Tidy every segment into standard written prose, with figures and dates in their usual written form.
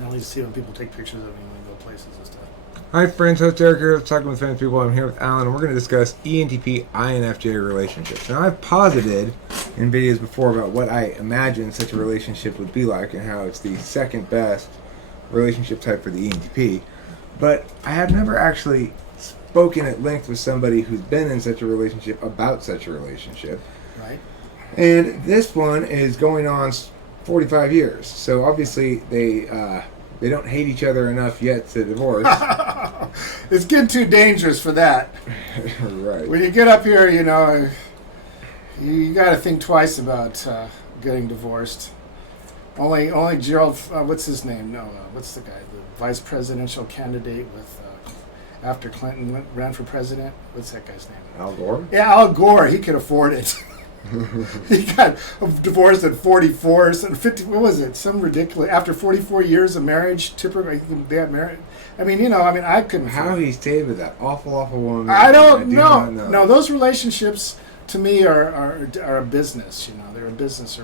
I only see when people take pictures of me when we go places and stuff. Hi friends, host Eric here, Talking with Famous People. I'm here with Alan, and we're going to discuss ENTP INFJ relationships. Now, I've posited in videos before about what I imagine such a relationship would be like and how it's the second best relationship type for the ENTP, but I have never actually spoken at length with somebody who's been in such a relationship about such a relationship. Right. And this one is going on 45 years, so obviously they don't hate each other enough yet to divorce. It's getting too dangerous for that. Right. When you get up here, you know, you got to think twice about getting divorced. Only Gerald, what's his name? No, what's the guy? The vice presidential candidate with after Clinton ran for president. What's that guy's name? Al Gore? Yeah, Al Gore. He could afford it. He got divorced at 44, 50. What was it? Some ridiculous. After 44 years of marriage, typically they got married. I mean, I couldn't. How he stayed with that awful woman. I don't do know. not know. No, those relationships to me are a business. You know, they're a business.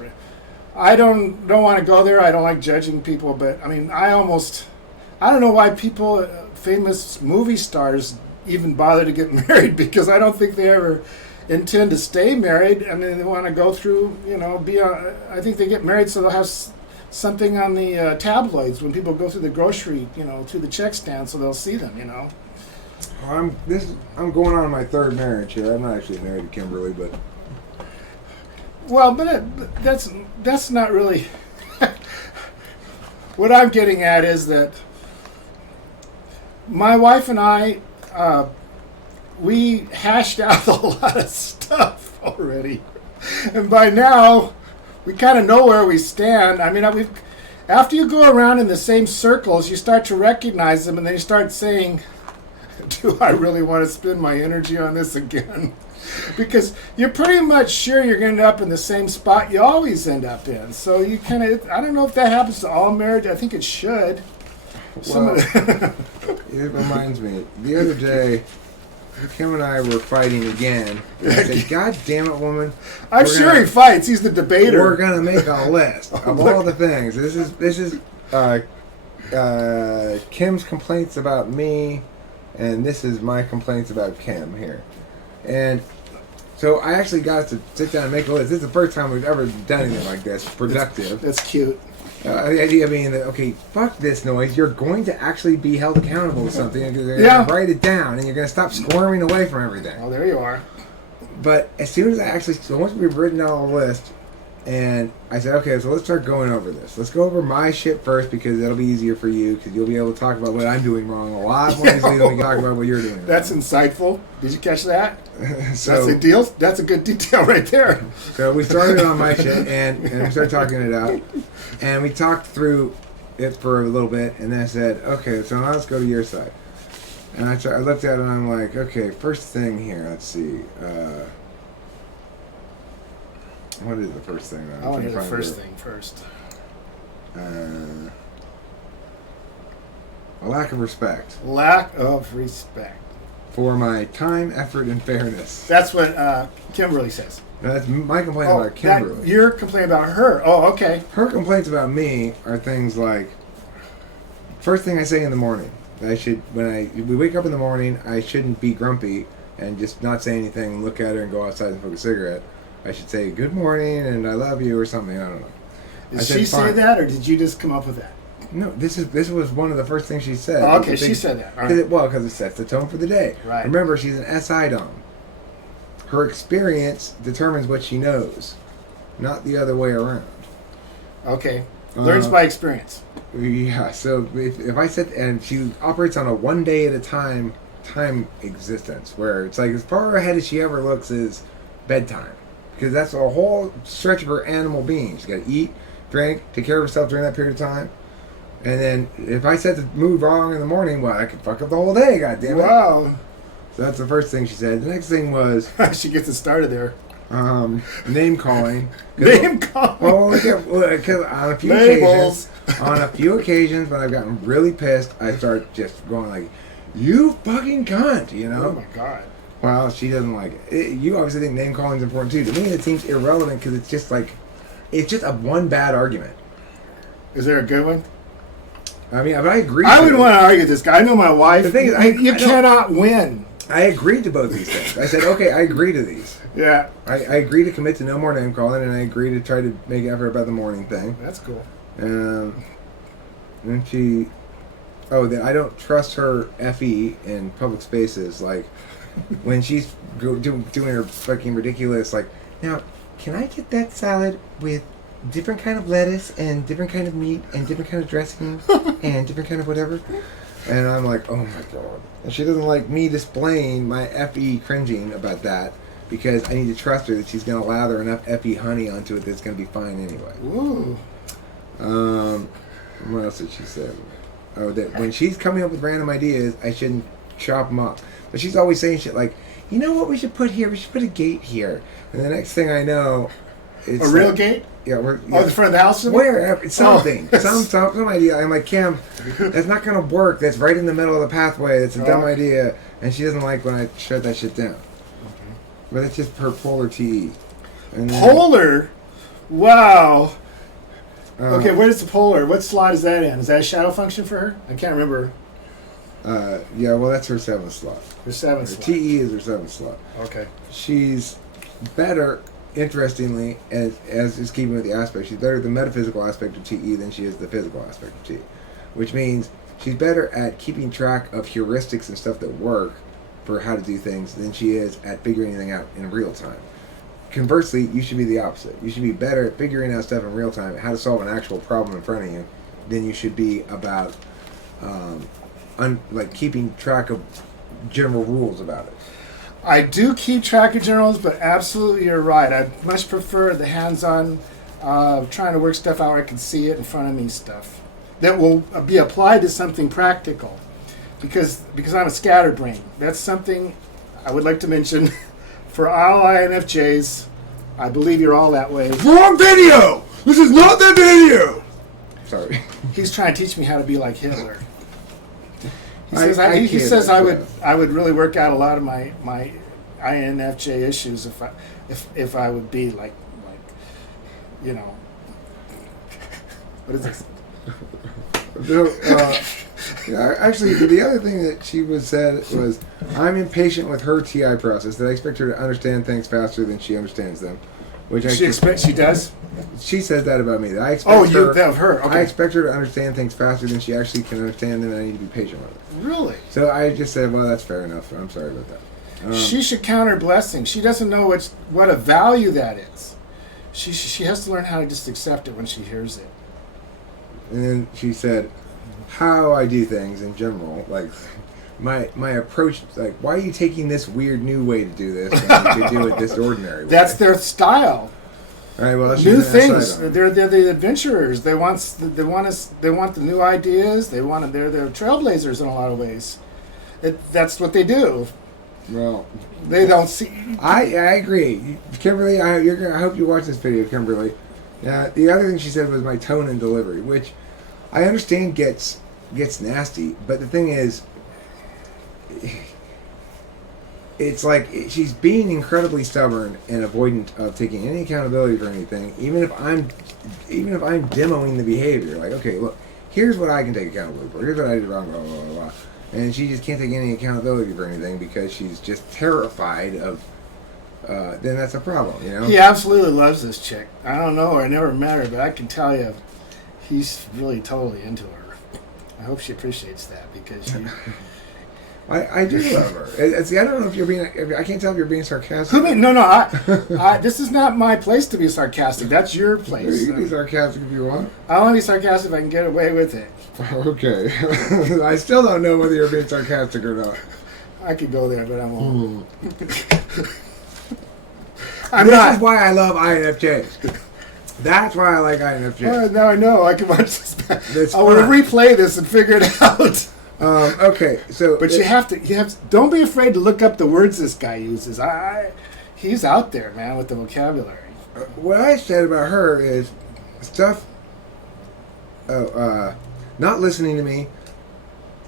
I don't want to go there. I don't like judging people, but I mean, I don't know why people, famous movie stars, even bother to get married, because I don't think they ever intend to stay married. I mean, they want to go through, I think they get married so they'll have something on the tabloids when people go through the grocery, through the check stand, so they'll see them, I'm going on my third marriage here. I'm not actually married to Kimberly, but Well, but that's not really... What I'm getting at is that my wife and I, we hashed out a lot of stuff already. And by now, we kind of know where we stand. I mean, after you go around in the same circles, you start to recognize them, and then you start saying, do I really want to spend my energy on this again? Because you're pretty much sure you're going to end up in the same spot you always end up in. So you kind of, I don't know if that happens to all marriage. I think it should. well, it reminds me. The other day, Kim and I were fighting again. And I said, God damn it, woman. I'm sure he fights. He's the debater. We're going to make a list of all the things. This is Kim's complaints about me, and this is my complaints about Kim here. And so I actually got to sit down and make a list. This is the first time we've ever done anything like this. Productive. That's cute. The idea being that, okay, fuck this noise. You're going to actually be held accountable to something. And you're going to write it down, and you're going to stop squirming away from everything. Oh, there you are. But as soon as so once we've written down a list, and I said, okay, so let's start going over this. Let's go over my shit first, because that'll be easier for you, because you'll be able to talk about what I'm doing wrong a lot more easily than we can talk about what you're doing wrong. That's insightful. Did you catch that? So, that's a good detail right there. So we started on my shit, and we started talking it out, and we talked through it for a little bit, and then I said, okay, so now let's go to your side. And I looked at it, and I'm like, okay, first thing here, let's see. What is the first thing? I want to hear the first thing first. A lack of respect. Lack of respect. For my time, effort, and fairness. That's what Kimberly says. Now, that's my complaint about Kimberly. Your complaint about her. Oh, okay. Her complaints about me are things like, first thing I say in the morning. When we wake up in the morning, I shouldn't be grumpy and just not say anything and look at her and go outside and smoke a cigarette. I should say, good morning and I love you or something. I don't know. Did she say that, or did you just come up with that? No, this was one of the first things she said. Oh, okay, she said that. All right. Because it sets the tone for the day. Right. Remember, she's an SI dom. Her experience determines what she knows, not the other way around. Okay. Learns by experience. Yeah, so if I sit, and she operates on a one day at a time existence, where it's like as far ahead as she ever looks is bedtime. Because that's a whole stretch of her animal being. She's got to eat, drink, take care of herself during that period of time. And then if I set the mood wrong in the morning, well, I could fuck up the whole day, goddammit. Wow. So that's the first thing she said. The next thing was... she gets it started there. Name calling. Name calling? Well, because on a few occasions when I've gotten really pissed, I start just going like, you fucking cunt, you know? Oh my God. Well, she doesn't like it. You obviously think name calling is important too. To me, it seems irrelevant because it's just a one bad argument. Is there a good one? I mean, but I agree. I wouldn't want to argue this guy. I know my wife. The thing is, you cannot win. I agreed to both these things. I said, okay, I agree to these. Yeah. I agree to commit to no more name calling, and I agree to try to make effort about the morning thing. That's cool. And that I don't trust her FE in public spaces. Like, when she's doing her fucking ridiculous, like, now, can I get that salad with different kind of lettuce and different kind of meat and different kind of dressing and different kind of whatever? And I'm like, oh my god. And she doesn't like me displaying my FE cringing about that because I need to trust her that she's going to lather enough FE honey onto it that's going to be fine anyway. Ooh. What else did she say? Oh, that when she's coming up with random ideas, I shouldn't chop them up. But she's always saying shit like, you know what we should put here? We should put a gate here. And the next thing I know, it's a real gate? Yeah, Oh, the front of the house? Where? Something. Some idea. I'm like, Kim, that's not going to work. That's right in the middle of the pathway. That's a dumb idea. And she doesn't like when I shut that shit down. Okay. But it's just her polar TE. Polar? Wow. Okay, where is the polar? What slot is that in? Is that a shadow function for her? I can't remember. Yeah, well, that's her 7th slot. Her 7th slot. TE is her 7th slot. Okay. She's better, interestingly, as is keeping with the aspect, she's better at the metaphysical aspect of TE than she is the physical aspect of TE. Which means she's better at keeping track of heuristics and stuff that work for how to do things than she is at figuring anything out in real time. Conversely, you should be the opposite. You should be better at figuring out stuff in real time, how to solve an actual problem in front of you, than you should be about keeping track of general rules about it. I do keep track of generals, but absolutely you're right. I much prefer the hands-on, trying to work stuff out where I can see it in front of me stuff that will be applied to something practical. Because I'm a scatterbrain. That's something I would like to mention. For all INFJs, I believe you're all that way. Wrong video! This is not the video! Sorry. He's trying to teach me how to be like Hitler. He says I would really work out a lot of my INFJ issues if I would be like you know, what is this? Actually, the other thing that she said was, I'm impatient with her TI process, that I expect her to understand things faster than she understands them. Which she does? She says that about me. That I expect her. Okay. I expect her to understand things faster than she actually can understand them, and I need to be patient with her. Really? So I just said, well, that's fair enough. I'm sorry about that. She should count her blessings. She doesn't know what a value that is. She has to learn how to just accept it when she hears it. And then she said, how I do things in general, like my approach, like, why are you taking this weird new way to do this when you could do it this ordinary way? That's their style. All right, well, new things. They're the adventurers. They want the new ideas. They're trailblazers in a lot of ways. That's what they do. Well, they don't see. I agree, Kimberly. I hope you watch this video, Kimberly. The other thing she said was my tone and delivery, which I understand gets nasty, but the thing is, it's like she's being incredibly stubborn and avoidant of taking any accountability for anything, even if I'm demoing the behavior. Like, okay, look, here's what I can take accountability for. Here's what I did wrong, blah, blah, blah, blah. And she just can't take any accountability for anything because she's just terrified of, then that's a problem, you know? He absolutely loves this chick. I don't know her, I never met her, but I can tell you he's really totally into her. I hope she appreciates that because she... I do love her. See, I don't know if you're being... I can't tell if you're being sarcastic. No, this is not my place to be sarcastic. That's your place. You can be sarcastic if you want. I want to be sarcastic if I can get away with it. Okay. I still don't know whether you're being sarcastic or not. I could go there, but I won't. This is why I love INFJs. That's why I like INFJs. Now I know. I can watch this. I want to replay this and figure it out. Okay, so... But you have to... Don't be afraid to look up the words this guy uses. He's out there, man, with the vocabulary. What I said about her is stuff... not listening to me.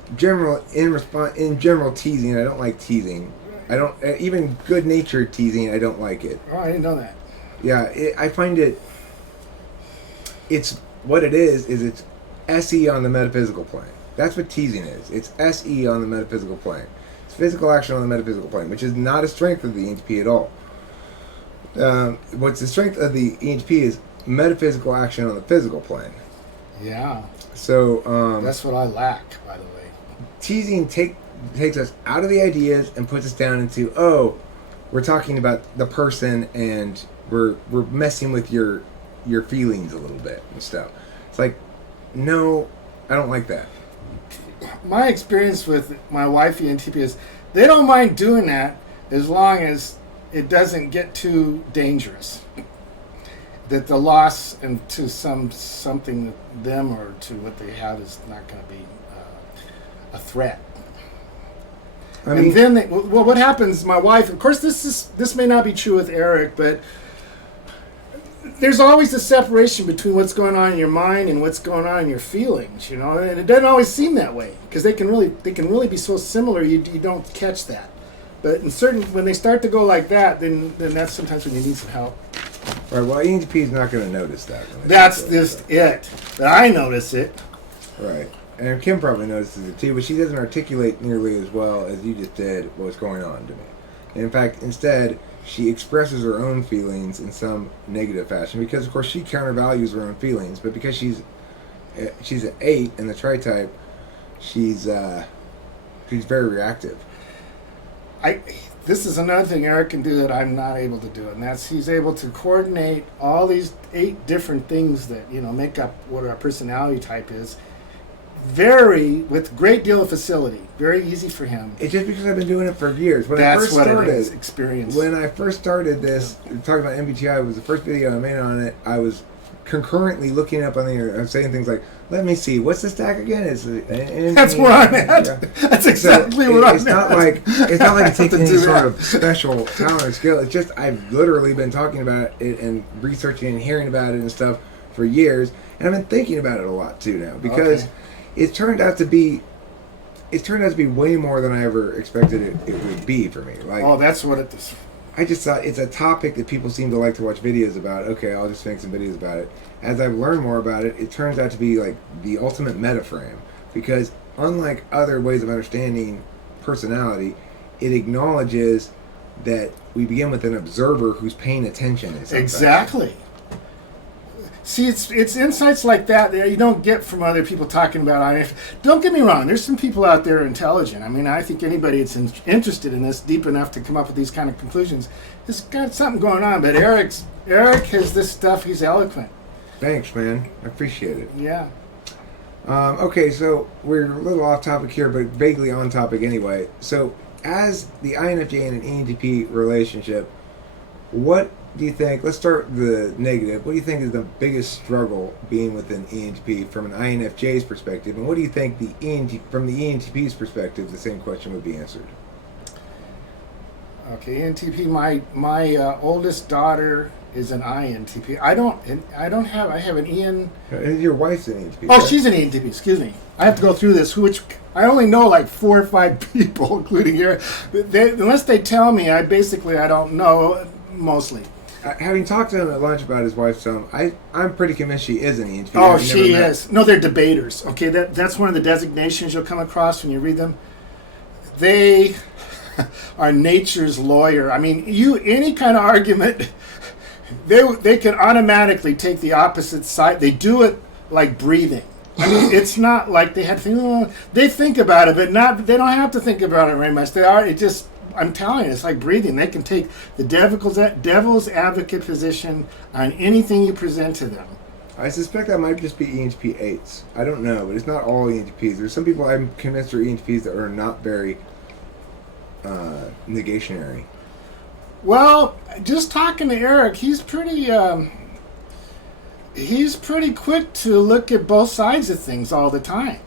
In general teasing. I don't like teasing. I don't... even good-natured teasing, I don't like it. Oh, I didn't know that. Yeah, I find it... It's... What it is it's SE on the metaphysical plane. That's what teasing is. It's SE on the metaphysical plane. It's physical action on the metaphysical plane, which is not a strength of the ENTP at all. What's the strength of the ENTP is metaphysical action on the physical plane. Yeah. So that's what I lack, by the way. Teasing takes us out of the ideas and puts us down into, oh, we're talking about the person and we're messing with your feelings a little bit and stuff. It's like, no, I don't like that. My experience with my wife, ENTP, is they don't mind doing that as long as it doesn't get too dangerous. That the loss and to something that them or to what they have is not going to be a threat. And then what happens? My wife, of course, this may not be true with Eric, but there's always a separation between what's going on in your mind and what's going on in your feelings, and it doesn't always seem that way because they can really be so similar you don't catch that. But when they start to go like that, then that's sometimes when you need some help. Right. Well, ENTP is not going to notice that. That's just it. But I notice it. Right. And Kim probably notices it too, but she doesn't articulate nearly as well as you just did what's going on to me. And in fact, instead, she expresses her own feelings in some negative fashion because, of course, she countervalues her own feelings. But because she's an 8 in the tri-type, she's very reactive. This is another thing Eric can do that I'm not able to do, and that's he's able to coordinate all these 8 different things that make up what our personality type is. With great deal of facility, very easy for him. It's just because I've been doing it for years. When I first started this, talking about MBTI was the first video I made on it. I was concurrently looking up on the internet and saying things like, "Let me see, what's the stack again?" That's where I'm at. Yeah. That's exactly what I'm at. It's not like it takes any sort of special talent or skill. It's just I've literally been talking about it and researching and hearing about it and stuff for years, and I've been thinking about it a lot too now because. Okay. It turned out to be way more than I ever expected it would be for me. That's what it is. I just thought it's a topic that people seem to like to watch videos about. Okay, I'll just make some videos about it. As I've learned more about it, it turns out to be like the ultimate metaframe because unlike other ways of understanding personality, it acknowledges that we begin with an observer who's paying attention. Exactly. See, it's insights like that you don't get from other people talking about it. Don't get me wrong. There's some people out there intelligent. I mean, I think anybody that's interested in this deep enough to come up with these kind of conclusions has got something going on. But Eric has this stuff. He's eloquent. Thanks, man. I appreciate it. Yeah. Okay, so we're a little off topic here, but vaguely on topic anyway. So, as the INFJ and an ENTP relationship, what do you think, let's start with the negative, what do you think is the biggest struggle being with an ENTP from an INFJ's perspective, and what do you think from the ENTP's perspective, the same question would be answered? Okay, ENTP, my oldest daughter is an INTP. I have an EN... Your wife's an ENTP. Oh, right? She's an ENTP, excuse me. I have to go through this, which I only know like 4 or 5 people, including here. Unless they tell me, I don't know, mostly. Having talked to him at lunch about his wife's son, I'm pretty convinced she is an ENTP. Oh, she is. No, they're debaters. Okay, that's one of the designations you'll come across when you read them. They are nature's lawyer. I mean, any kind of argument, they can automatically take the opposite side. They do it like breathing. I mean, it's not like they have to. They think about it, but they don't have to think about it very much. I'm telling you, it's like breathing. They can take the devil's advocate position on anything you present to them. I suspect that might just be ENTP 8s. I don't know, but it's not all ENTPs. There's some people I'm convinced are ENTPs that are not very negationary. Well, just talking to Eric, he's pretty quick to look at both sides of things all the time.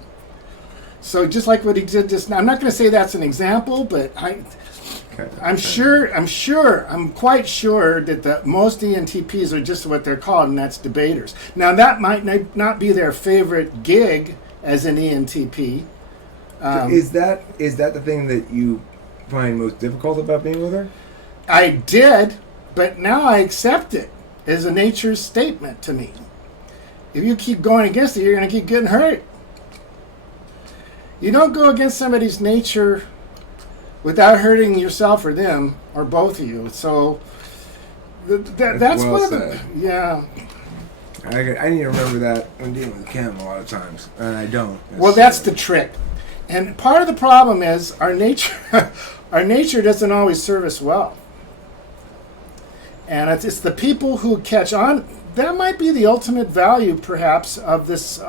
So just like what he did just now, I'm not going to say that's an example, but I'm quite sure that most ENTPs are just what they're called, and that's debaters. Now, that might not be their favorite gig as an ENTP. Is that the thing that you find most difficult about being with her? I did, but now I accept it as a nature's statement to me. if you keep going against it, you're going to keep getting hurt. You don't go against somebody's nature without hurting yourself or them, or both of you. So that's well one of said. the... Yeah. I need to remember that when dealing with Kim a lot of times, and I don't. Well, that's the trick. And part of the problem is our nature our nature doesn't always serve us well. And it's the people who catch on. That might be the ultimate value, perhaps, of this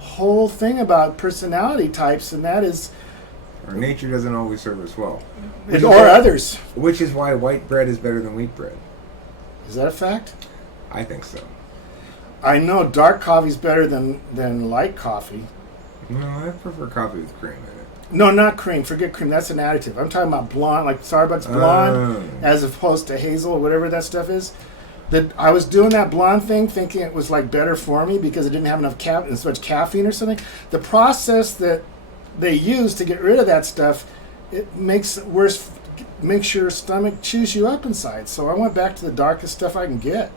whole thing about personality types, and that is... Our nature doesn't always serve us well. Or others. Which is why white bread is better than wheat bread. Is that a fact? I think so. I know dark coffee's better than light coffee. No, I prefer coffee with cream in it. No, not cream. Forget cream. That's an additive. I'm talking about blonde, like Starbucks blonde, as opposed to hazel or whatever that stuff is. That I was doing that blonde thing, thinking it was like better for me because it didn't have enough as much caffeine or something. The process that they use to get rid of that stuff, it makes it worse. Makes your stomach chews you up inside. So I went back to the darkest stuff I can get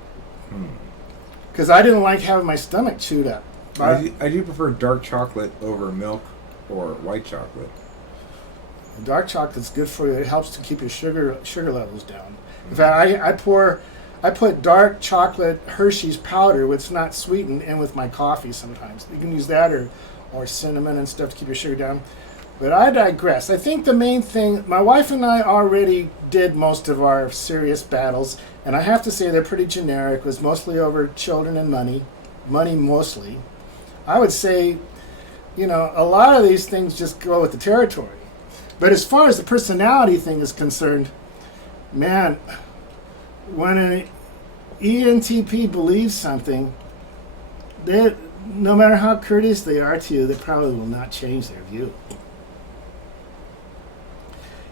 because I didn't like having my stomach chewed up. I do prefer dark chocolate over milk or white chocolate. Dark chocolate's good for you. It helps to keep your sugar levels down. In fact, I put dark chocolate Hershey's powder, which is not sweetened, in with my coffee sometimes. You can use that or cinnamon and stuff to keep your sugar down. But I digress. I think the main thing, my wife and I already did most of our serious battles, and I have to say they're pretty generic. It was mostly over children and money mostly. I would say, a lot of these things just go with the territory. But as far as the personality thing is concerned, man, when an ENTP believes something, no matter how courteous they are to you, they probably will not change their view.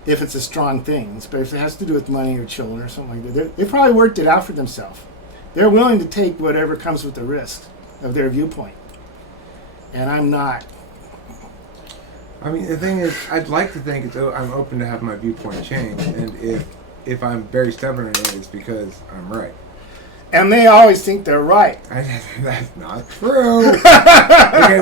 If it's a strong thing, but if it has to do with money or children or something like that, they probably worked it out for themselves. They're willing to take whatever comes with the risk of their viewpoint. And I'm not. I mean, the thing is, I'd like to think I'm open to have my viewpoint change, and if I'm very stubborn in it, it's because I'm right. And they always think they're right. That's not true. Okay,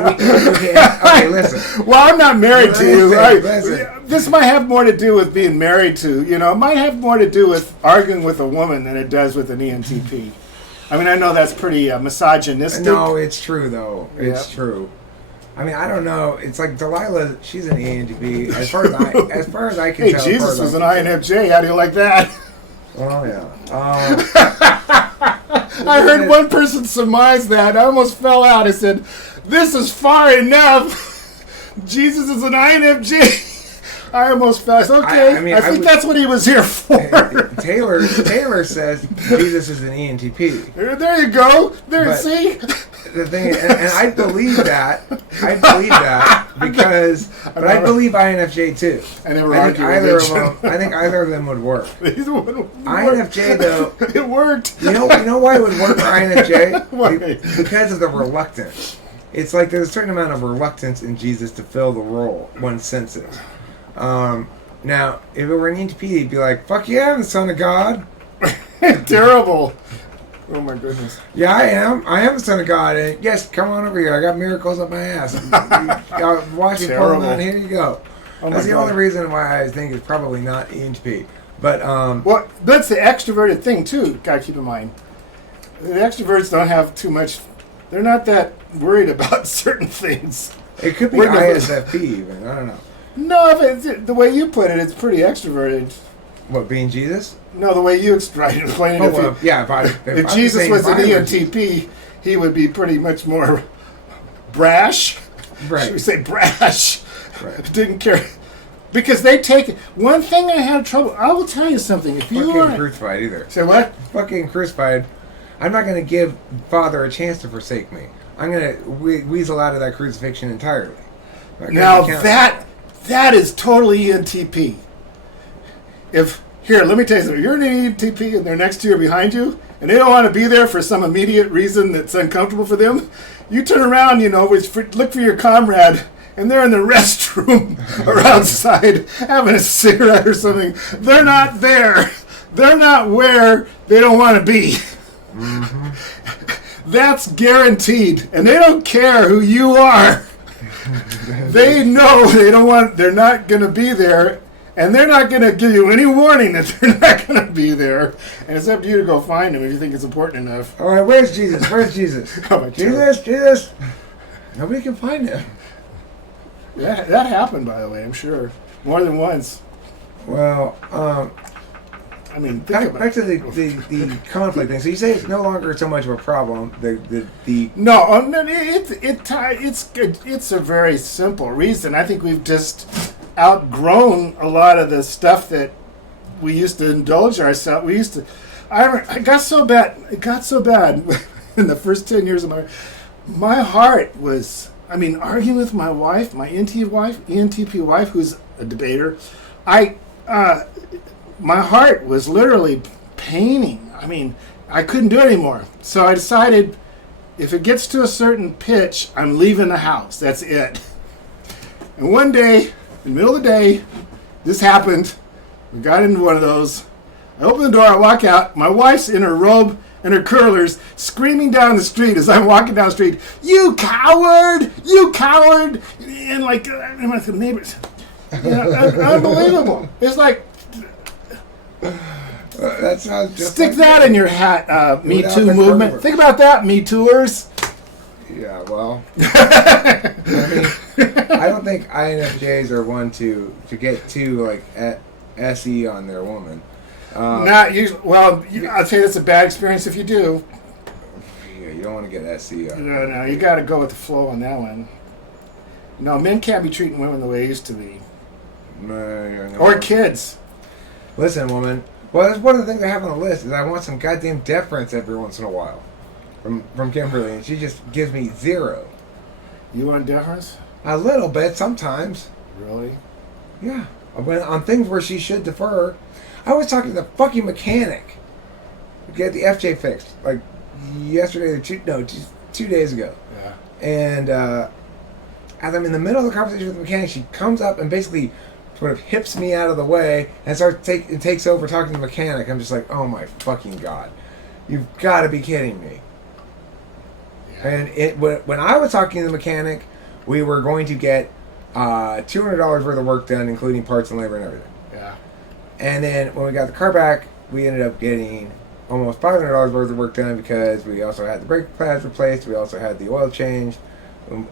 listen. Well, I'm not married to you. Listen. This might have more to do with being married to. It might have more to do with arguing with a woman than it does with an ENTP. I mean, I know that's pretty misogynistic. No, it's true, though. It's true. I mean, I don't know. It's like Delilah, she's an ENTP. As far as I can hey, tell. Hey, Jesus was an INFJ. How do you like that? Oh, yeah. I heard one person surmise that. I almost fell out. I said, this is far enough. Jesus is an INFJ. I almost fell. I said, okay, I think that's what he was here for. Taylor says Jesus is an ENTP. There you go. See? The thing is, and I believe that. Because, but I believe INFJ too. I never argued with I think either of them would work. Either one would INFJ though, it worked. You know why it would work for INFJ? Why? Because of the reluctance. It's like there's a certain amount of reluctance in Jesus to fill the role one senses. Now, if it were an ENTP, he'd be like, "Fuck yeah, I'm the son of God." Terrible. Oh my goodness. Yeah, I am the son of God. And yes, come on over here. I got miracles up my ass. Watch me pull them out. Here you go. That's the only reason why I think it's probably not ENTP. But well, that's the extroverted thing too. Gotta keep in mind, the extroverts don't have too much. They're not that worried about certain things. It could be ISFP even. I don't know. No, if the way you put it, it's pretty extroverted. What, being Jesus? No, the way you explained it. If Jesus was an ENTP, he would be pretty much more brash. Right. Should we say brash? Right. Didn't care. Because they take it. One thing I had trouble. I will tell you something. If you fucking crucified either. Say what? Fucking crucified. I'm not going to give Father a chance to forsake me. I'm going to weasel out of that crucifixion entirely. Now that is totally ENTP. Let me tell you something. If you're an ENTP and they're next to you or behind you, and they don't want to be there for some immediate reason that's uncomfortable for them, you turn around, look for your comrade, and they're in the restroom or outside having a cigarette or something. They're not there. They're not where they don't want to be. Mm-hmm. That's guaranteed. And they don't care who you are. They know they're not going to be there. And they're not going to give you any warning that they're not going to be there. And it's up to you to go find them if you think it's important enough. All right, where's Jesus? Where's Jesus? Jesus. Nobody can find him. Yeah, that happened, by the way, I'm sure. More than once. Well, I mean, back to the conflict thing. So you say it's no longer so much of a problem. No, it's a very simple reason. I think we've just outgrown a lot of the stuff that we used to indulge ourselves. It got so bad in the first 10 years of my heart was, arguing with my wife, my ENTP wife, who's a debater. My heart was literally paining. I couldn't do it anymore. So I decided, if it gets to a certain pitch, I'm leaving the house. That's it. And one day, in the middle of the day, this happened. We got into one of those. I open the door, I walk out. My wife's in her robe and her curlers, screaming down the street as I'm walking down the street, "You coward! You coward!" And the neighbors. Unbelievable. It's like, that sounds just stick that in your hat, Me Too movement. Perfect. Think about that, Me Tooers. Yeah, well, I don't think INFJs are one to get too SE on their woman. Not usually. Well, I'd say that's a bad experience if you do. Yeah, you don't want to get SE on. No, you got to go with the flow on that one. No, men can't be treating women the way they used to be. No. Or kids. Listen, woman. Well, that's one of the things I have on the list is I want some goddamn deference every once in a while from Kimberly, and she just gives me 0. You want deference? A little bit sometimes. Really? Yeah. On things where she should defer. I was talking to the fucking mechanic to get the FJ fixed, yesterday or 2 days ago. Yeah. And as I'm in the middle of the conversation with the mechanic, she comes up and basically sort of hips me out of the way and takes over talking to the mechanic. I'm just like, oh my fucking God. You've got to be kidding me. Yeah. And when I was talking to the mechanic, we were going to get $200 worth of work done, including parts and labor and everything. Yeah. And then when we got the car back, we ended up getting almost $500 worth of work done because we also had the brake pads replaced, we also had the oil changed,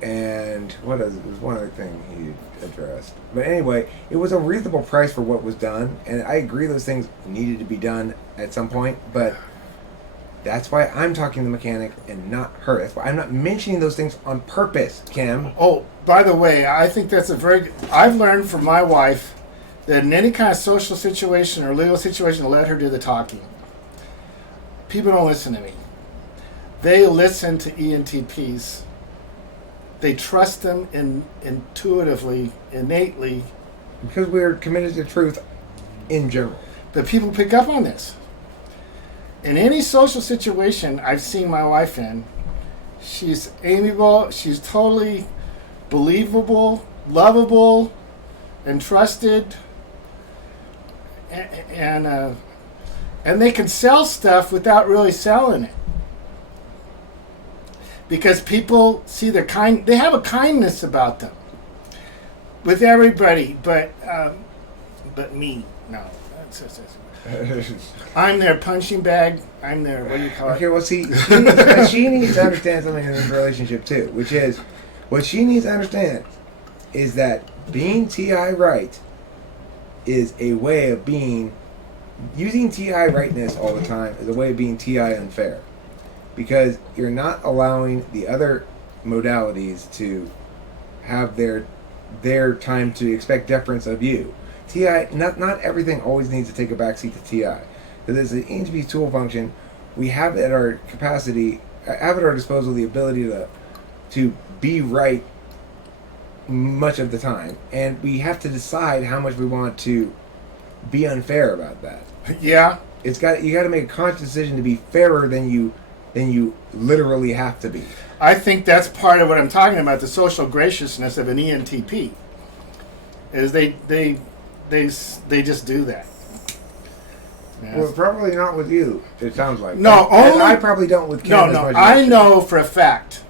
and there was one other thing he addressed. But anyway, it was a reasonable price for what was done, and I agree those things needed to be done at some point, but that's why I'm talking to the mechanic and not her. That's why I'm not mentioning those things on purpose, Kim. Oh, by the way, I think that's I've learned from my wife that in any kind of social situation or legal situation, let her do the talking. People don't listen to me. They listen to ENTPs. They trust them intuitively, innately. Because we're committed to truth in general. But people pick up on this. In any social situation I've seen my wife in, she's amiable, she's totally believable, lovable, and trusted. And they can sell stuff without really selling it. Because people see they have a kindness about them. With everybody, but me, no. I'm their punching bag. I'm their, what do you call it? Okay, well, see, she needs to understand something in this relationship, too, which is, what she needs to understand is that being TI right is a way of using TI rightness all the time is a way of being TI unfair. Because you're not allowing the other modalities to have their time to expect deference of you. TI, not everything always needs to take a backseat to TI. Because as an ENTP tool function, we have at our disposal the ability to be right much of the time, and we have to decide how much we want to be unfair about that. Yeah, you got to make a conscious decision to be fairer than you literally have to be. I think that's part of what I'm talking about. The social graciousness of an ENTP is they just do that. Yes. Well, probably not with you. It sounds like No, and only I probably don't with Kim no, as no. much as I should. know for a fact,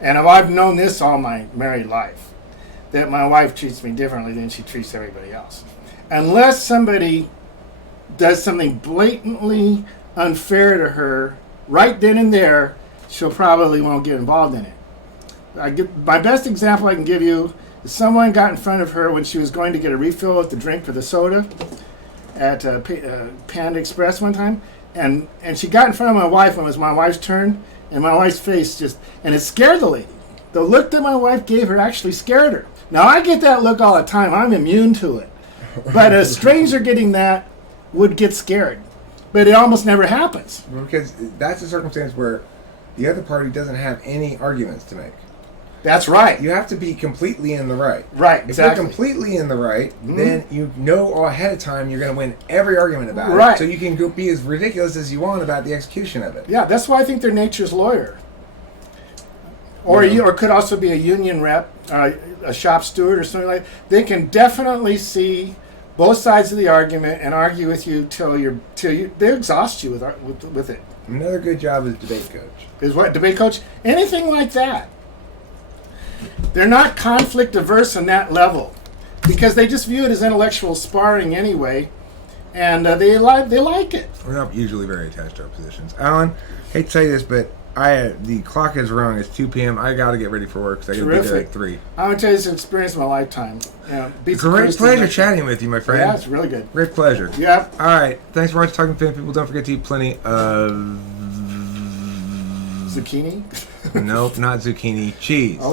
and I've known this all my married life, that my wife treats me differently than she treats everybody else. Unless somebody does something blatantly unfair to her right then and there, she'll probably won't get involved in it. My best example I can give you is someone got in front of her when she was going to get a refill at the drink for the soda at Panda Express one time, and she got in front of my wife when it was my wife's turn, and my wife's face just, and it scared the lady. The look that my wife gave her actually scared her. Now, I get that look all the time. I'm immune to it. But a stranger getting that would get scared. But it almost never happens. Because that's a circumstance where the other party doesn't have any arguments to make. That's right. You have to be completely in the right. Right, If exactly. you're completely in the right, then you know ahead of time you're going to win every argument about Right. it. So you can go be as ridiculous as you want about the execution of it. Yeah, that's why I think they're nature's lawyer. Or or could also be a union rep, a shop steward or something like that. They can definitely see both sides of the argument and argue with you till they exhaust you with it. Another good job is debate coach. Is what, debate coach? Anything like that. They're not conflict averse on that level because they just view it as intellectual sparring anyway, and they like it. We're not usually very attached to our positions. Alan, hate to say this, but the clock is wrong. It's 2 p.m. I got to get ready for work because I got to be there at 3. I'm going to tell you, it's an experience of my lifetime. Great pleasure chatting with you, my friend. Yeah, it's really good. Great pleasure. Yeah. All right. Thanks for watching Talking Fan People. Don't forget to eat plenty of... Zucchini? Nope, not zucchini. Cheese.